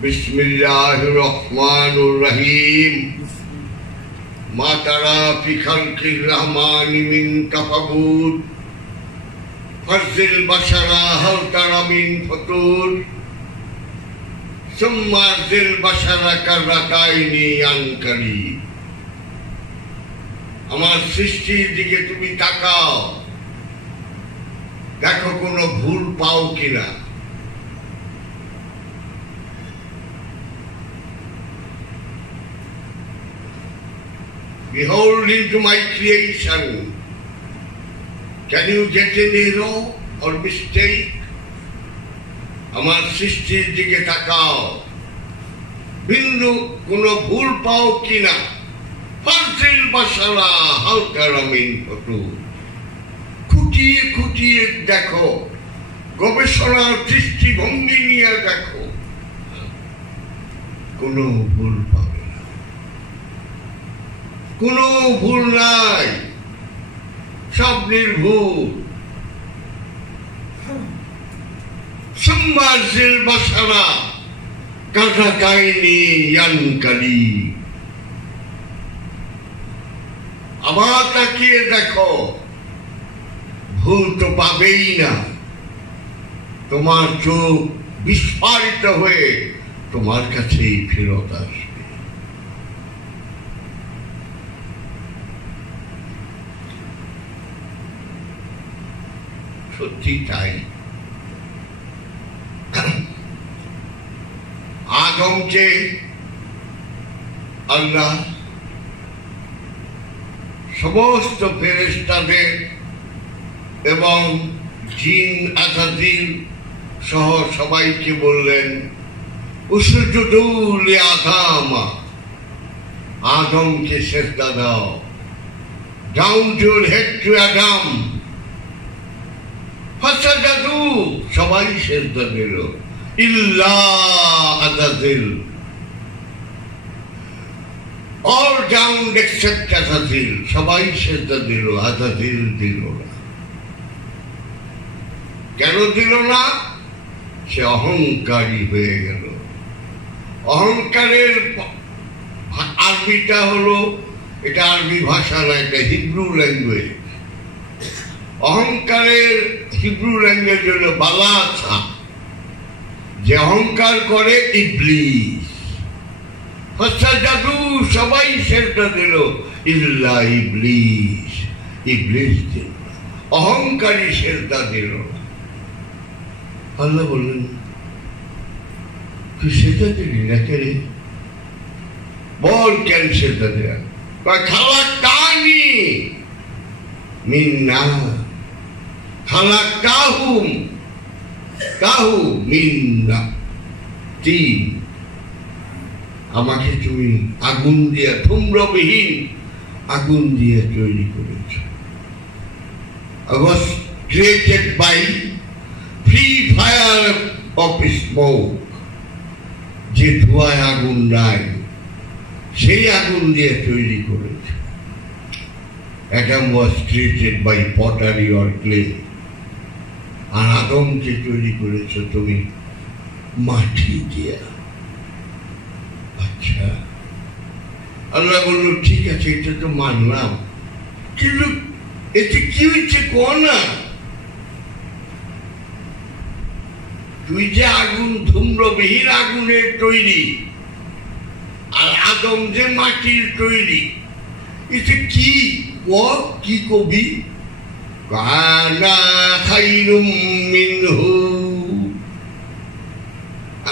बिस्मिल्लाहिर रहमानिर रहीम मा तरा फी खल्किर रहमानि मिन तफावुत फर्जिल बशरा हल तरा मिन फतूर सुम्मा जिल बशरा करराताइनि यानकरी আমার সৃষ্টির দিকে তুমি তাকাও দেখো কোনো ভুল পাও কিনা Behold into my creation. Can you get any error or mistake? আমার সৃষ্টির দিকে তাকাও বিন্দু কোনো ভুল পাও কিনা ফারজিল বাশারা হাল তারা মিন ফুতুর খুঁটিয়ে খুঁটিয়ে দেখো গবেষণার দৃষ্টিভঙ্গি নিয়ে দেখো কোনো ভুল পাবে না কোনো ভুল নাই সব নির্ভুল সম্মাজিল বাশারা কাজাকাইনি ইয়ানকালি আবার তাকিয়ে দেখো ভুল তো পাবেই না তোমার চোখ বিস্ফারিত হয়ে তোমার কাছেই ফেরত আসবে সত্যি তাই আদমকে আল্লাহ সমস্ত ফেরেশতাদের এবং জিন আযাজিল সহ সবাইকে বললেন উসজুদু লি আদম আদমকে সিজদা দাও ডাউন ইউর হেড টু আদম ফাসাজাদু সবাই সিজদা দিল ইল্লা আযাজিল all down except আযাজিল সবাই সিজদা দিল আযাজিল দিল না কেন দিল না সে অহংকারী হয়ে গেল অহংকারের আরবিটা হলো এটা আরবি ভাষা না এটা হিব্রু ল্যাঙ্গুয়েজ অহংকারের হিব্রু ল্যাঙ্গুয়েজ হলো বালাসা যে অহংকার করে ইবলিস ফাসাজাদু সবাই সিজদা দিল ইল্লা ইবলিস ইবলিস দিল অহংকারী সিজদা দিল আল্লাহ বললেন তুই সিজদা দিলি না কে বল কেন সিজদা দিলেন খালাকতানি মিন নার খালাকতাহুম কাহু মিন তিন আমাকে তুমি আগুন দিয়ে ধূম্রবিহীন আগুন দিয়ে তৈরি করেছ I was created by free fire of smoke যে ধোঁয়ায় আগুন নাই সেই আগুন দিয়ে তৈরি করেছ Adam was created by pottery or clay আর আদমকে তৈরি করেছ তুমি মাটি দিয়ে আচ্ছা আল্লাহ বলল ঠিক আছে এটা তো মানলাম কিন্তু এতে কি হচ্ছে কো না তুই যে আগুন ধূম্রবিহীন আগুনের তৈরি আর আদম যে মাটির তৈরি এতে কি কি কবি কানা খাইরুম মিনহু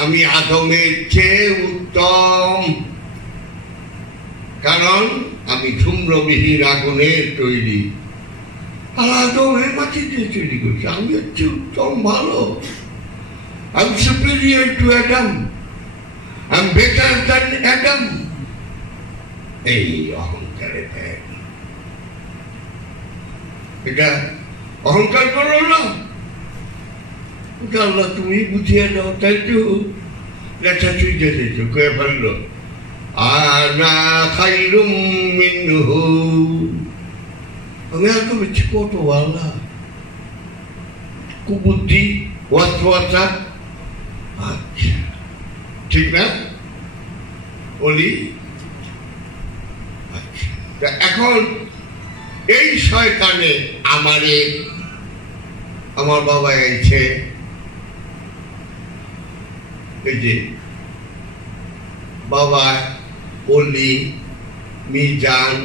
আমি আদমের চেয়ে উত্তম কারণ আমি ধূম্রবিহীন আগুনের তৈরি আর আদমের মাটি দিয়ে তৈরি করছি আমি হচ্ছে উত্তম ভালো I'm superior to Adam. I'm better than Adam. এই অহংকারে এটা অহংকার করো না আল্লাহ তুমি বুঝিয়ে দাও তাই তো লেখা চুইতে দিয়েছ কয়ে ফেললো আনা খাইরুম মিনহু আমি এত বেশি কত আল্লাহ কুবুদ্ধি ওয়াসওয়াসা আচ্ছা ঠিক না বলি? এখন এই শয়তানে আমার বাবা আইছে, এই যে বাবা অলি, মিজান,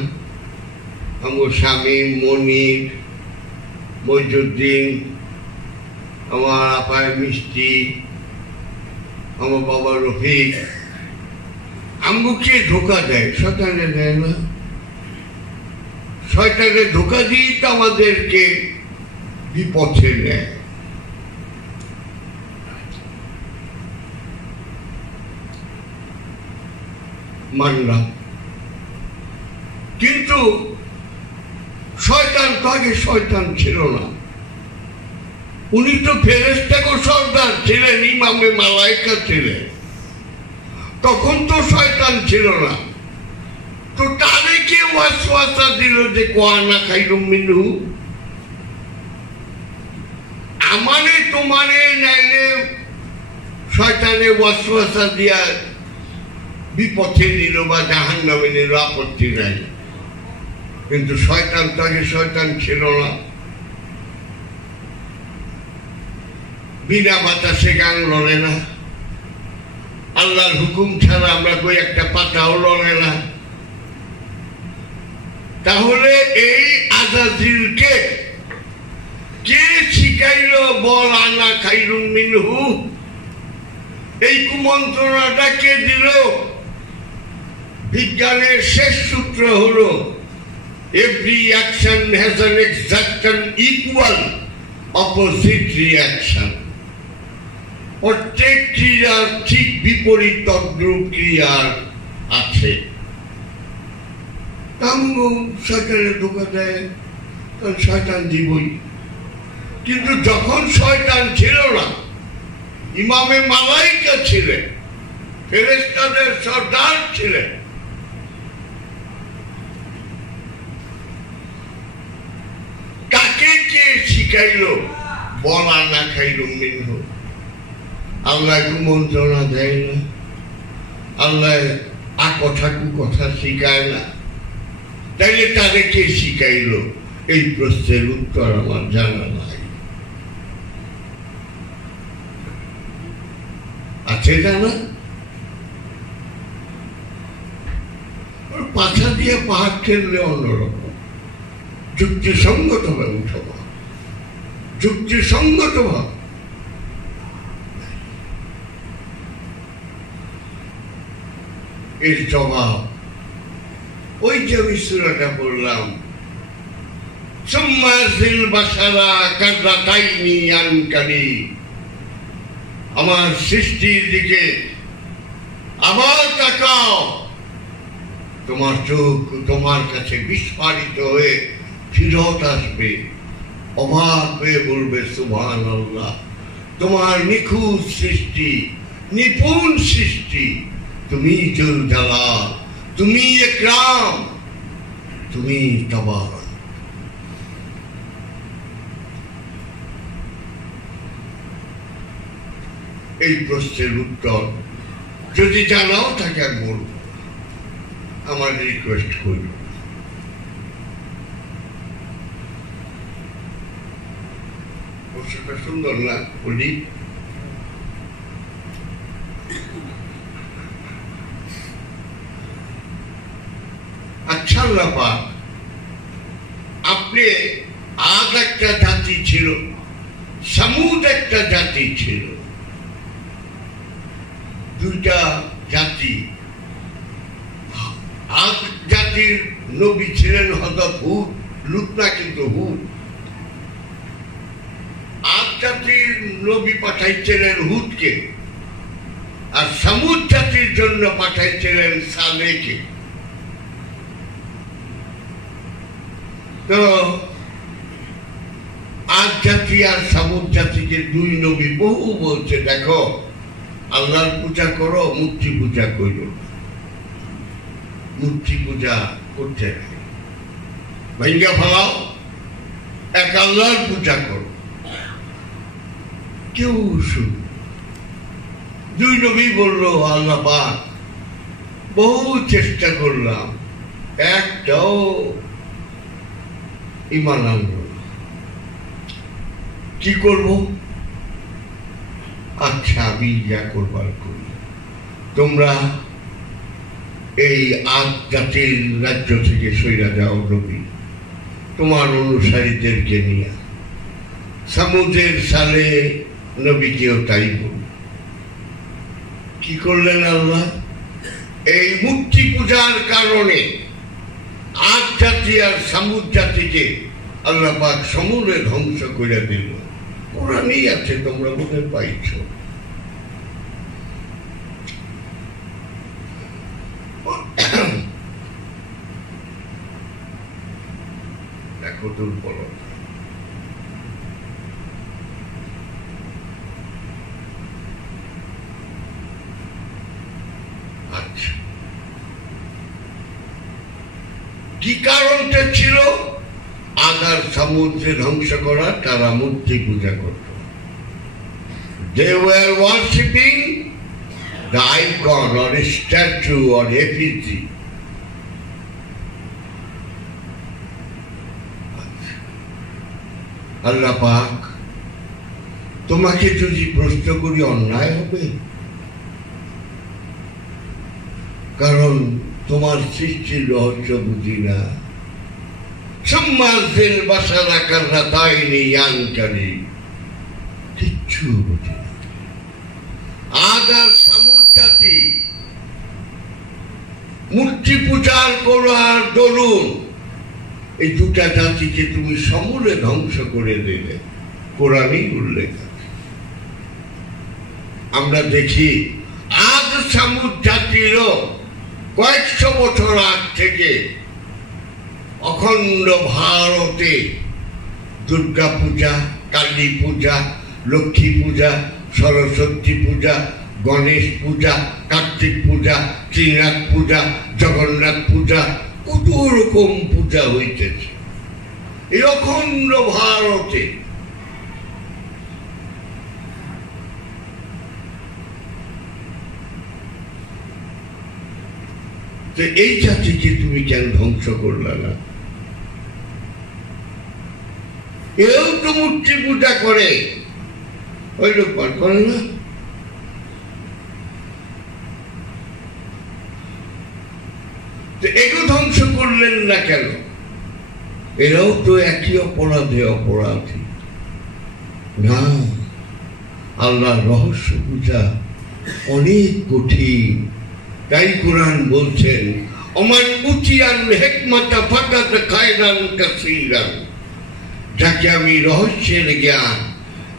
আমার স্বামী মনির, মইজুদ্দিন, আমার আপায় মিষ্টি, আমার বাবা রফিক, আমগুকে ধোকা দেয়, শয়তানে দেয় না? শয়তানে ধোকা দিয়ে তো আমাদেরকে বিপথে নেয়। মানলাম, কিন্তু শয়তান তো আগে শয়তান ছিল না। উনি তো ফেরেশতাকে সর্দার ছিলেন, ইমামে মালায়েকা ছিলেন, তখন তো শয়তান ছিল না। তো তারে কে ওয়াসওয়াসা দিল যে কোয়ানা খাইরুম মিনহু? আমারে তোমারে নাইলে শয়তানে ওয়াসওয়াসা দিয়া বিপথে নিল বা জাহান্নামে নিল, আপত্তি নাই। কিন্তু শয়তান তো আগে শয়তান ছিল না। বিনা বাতাসে গান লড়ে না, আল্লাহর হুকুম ছাড়া আমরা কই একটা পাতাও লড়ে না। তাহলে এই আযাজিলকে কে শিখাইল বল আনা খাইরুম মিনহু? এই কুমন্ত্রণাটা কে দিল? বিজ্ঞানের শেষ সূত্র হলো every action has an exact and equal opposite reaction. প্রত্যেক ক্রিয়ার ঠিক বিপরীত তদ্রূপ ক্রিয়ার আছে। শয়তানের ধোকা দেয়, শয়তান দিবই। কিন্তু যখন শয়তান ছিল না, ইমামে মালায়েকা ছিলেন, ফেরেশতাদের সর্দার ছিলেন, তাকে কে শিখাইল বলা না খাইরুম মিনহু? আল্লাহ কুমন্ত্রণা দেয় না, আল্লাহ কথা কুকথা শিখায় না। তাইলে তাদের কে শিখাইল? এই প্রশ্নের উত্তর আমার জানা নাই। আছে জানা? পাছা দিয়ে পাহাড় ঠেললে অন্যরকম, যুক্তিসঙ্গত ভাবে উঠব, যুক্তিসঙ্গত ভাবে। এর জবাব ওই যে আমি সূরাটা বললাম, সুম্মাযিল বাশারা কাররাতাইনি আনকারি, আমার সৃষ্টির দিকে আবার তাকাও, তোমার চোখ তোমার কাছে বিস্ফারিত হয়ে ফিরত আসবে, অবাক হয়ে বলবে সুবহানাল্লাহ, তোমার নিখুঁত সৃষ্টি, নিপুণ সৃষ্টি, তুমি জুল জালাল, তুমি ইকরাম, তুমি তাবারক। এই প্রশ্নের উত্তর যদি জানাও থাকে আর বলব, আমার রিকোয়েস্ট করব। প্রশ্নটা সুন্দর না বলি? আচ্ছা আল্লাহ পাক, আপনি আদ একটা জাতি ছিল, সামুদ একটা জাতি ছিল, দুইটা জাতি। আদ জাতির নবী ছিলেন হযরত হুদ, লূত না কিন্তু হুদ। আদ জাতির নবী পাঠাইছিলেন হুদকে, আর সামুদ জাতির জন্য পাঠাইছিলেন সালেহকে। তো আদ জাতি আর সামুদ জাতিকে দুই নবী বহু বলছে, দেখো আল্লাহর পূজা করো, মূর্তি পূজা করো। মূর্তি পূজা করতে ভাঙ্গা ফেলাও, এক আল্লাহর পূজা করো। কেউ শুন দুই নবী বলল, আল্লাহ পাক বহু চেষ্টা করলাম, একটাও ঈমান আনলো না। কি করব? আচ্ছা, আমি যা করবার করি, তোমরা এই আদ জাতির রাজ্য থেকে সইরা যাও নবী, তোমার অনুসারীদেরকে নিয়ে। সামুদের সালে নবীকেও তাই বলল। কি করলেন আল্লাহ? এই মূর্তি পূজার কারণে আদ জাতি আর সামুদ জাতিকে আল্লাহ পাক সমূলে ধ্বংস করে দিল। কোরআনেই আছে, তোমরা বোধহয় পাইছ। দেখো দুর্বলতা। আচ্ছা, কি কারণটা ছিল আদার সমুদ্রে ধ্বংস করা? তারা মূর্তি পূজা করত। They were worshipping the icon or a statue or effigy. আল্লাহ পাক তোমাকে যদি প্রশ্ন করি, অন্যায় হবে? কারণ তোমার সৃষ্টির রহস্য বুঝি না। সম্মানের বাসা রাখার না তাইনি ইয়ানকারী, কিচ্ছু বুঝি না। আদার সামুদ জাতি মূর্তি পূজার করার দরুন এই দুটা জাতিকে তুমি সমূলে ধ্বংস করে দিলে। কোরআনেই উল্লেখ আছে। আমরা দেখি আদ সামুদ জাতিরও কয়েকশো বছর আগ থেকে অখণ্ড ভারতে দুর্গা পূজা, কালী পূজা, লক্ষ্মী পূজা, সরস্বতী পূজা, গণেশ পূজা, কার্তিক পূজা, শ্রীনাথ পূজা, জগন্নাথ পূজা, কত রকম পূজা হইতেছে এই অখণ্ড ভারতে। এই জাতিকে তুমি কেন ধ্বংস করলে না? এও তো মূর্তি পূজা করে, ওই লোক পার করে না? একে ধ্বংস করলেন না কেন? এরাও তো একই অপরাধী না। আল্লাহর রহস্য পূজা অনেক কঠিন। তাই কোরআন বলছেন, ওমান উতিয়াল হিকমাতা ফাকাত খায়রান কাসীরান। যাকে আমি রহস্যের জ্ঞান,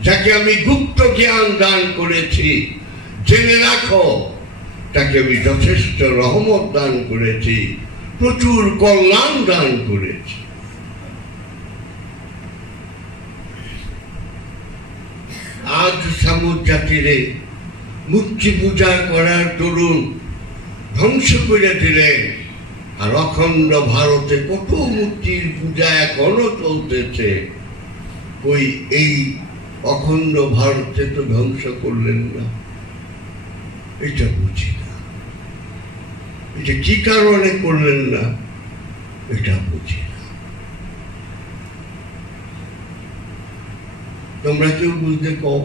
যাকে আমি গুপ্ত জ্ঞান দান করেছি, জেনে রাখো তাকে আমি যথেষ্ট রহমত দান করেছি, প্রচুর কল্যাণ দান করেছি। আজ সামুদ জাতিরে মূর্তি পূজা করার তরুণ ধ্বংস করে দিলেন। আর অখণ্ড ভারতে কত মূর্তির পূজা এখনো চলতেছে। কই এই অখণ্ড ভারতে তো ধ্বংস করলেন না? এটা বুঝি না। এটা কি কারণে করলেন না? এটা বুঝি না। তোমরা কেউ বুঝতে কও।